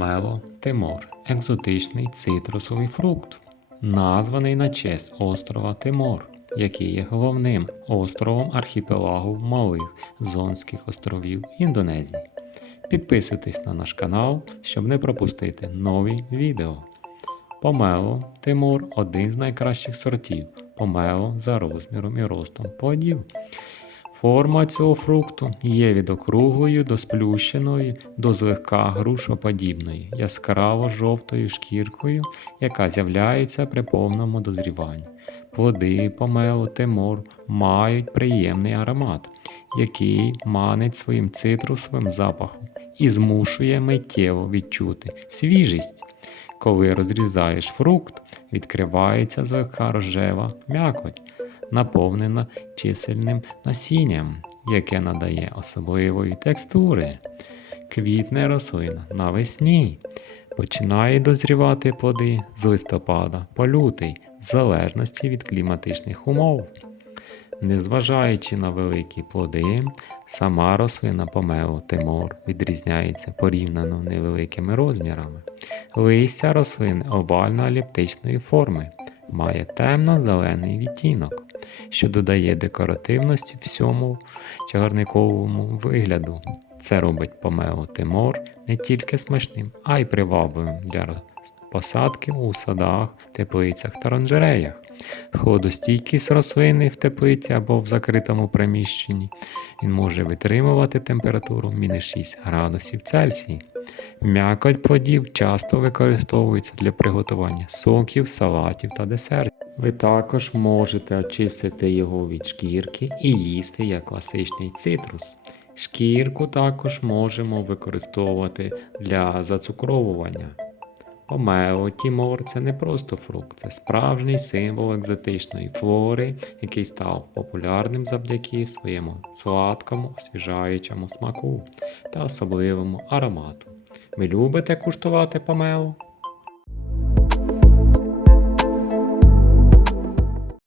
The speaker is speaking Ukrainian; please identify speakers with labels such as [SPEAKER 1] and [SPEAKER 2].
[SPEAKER 1] Помело Тимор екзотичний цитрусовий фрукт, названий на честь острова Тимор, який є головним островом архіпелагу Малих Зонських островів Індонезії. Підписуйтесь на наш канал, щоб не пропустити нові відео. Помело Тимур один з найкращих сортів. Помело за розміром і ростом плодів. Форма цього фрукту є від округлої до сплющеної до злегка грушоподібної, яскраво жовтою шкіркою, яка з'являється при повному дозріванні. Плоди помело Тимур мають приємний аромат, який манить своїм цитрусовим запахом і змушує миттєво відчути свіжість. Коли розрізаєш фрукт, відкривається злегка рожева м'якоть, наповнена чисельним насінням, яке надає особливої текстури. Квітне рослина навесні. Починає дозрівати плоди з листопада по лютий, в залежності від кліматичних умов. Незважаючи на великі плоди, сама рослина помело Тимор відрізняється порівняно невеликими розмірами. Листя рослини овально-еліптичної форми, має темно-зелений відтінок, що додає декоративності всьому чагарниковому вигляду. Це робить помело Тимор не тільки смачним, а й привабливим для посадки у садах, теплицях та оранжереях. Холодостійкість рослини в теплиці або в закритому приміщенні. Він може витримувати температуру мінус 6 градусів Цельсії. М'якоть плодів часто використовується для приготування соків, салатів та десертів. Ви також можете очистити його від шкірки і їсти як класичний цитрус. Шкірку також можемо використовувати для зацукровування. Помело Тімор це не просто фрукт, це справжній символ екзотичної флори, який став популярним завдяки своєму сладкому, освіжаючому смаку та особливому аромату. Ви любите куштувати помело?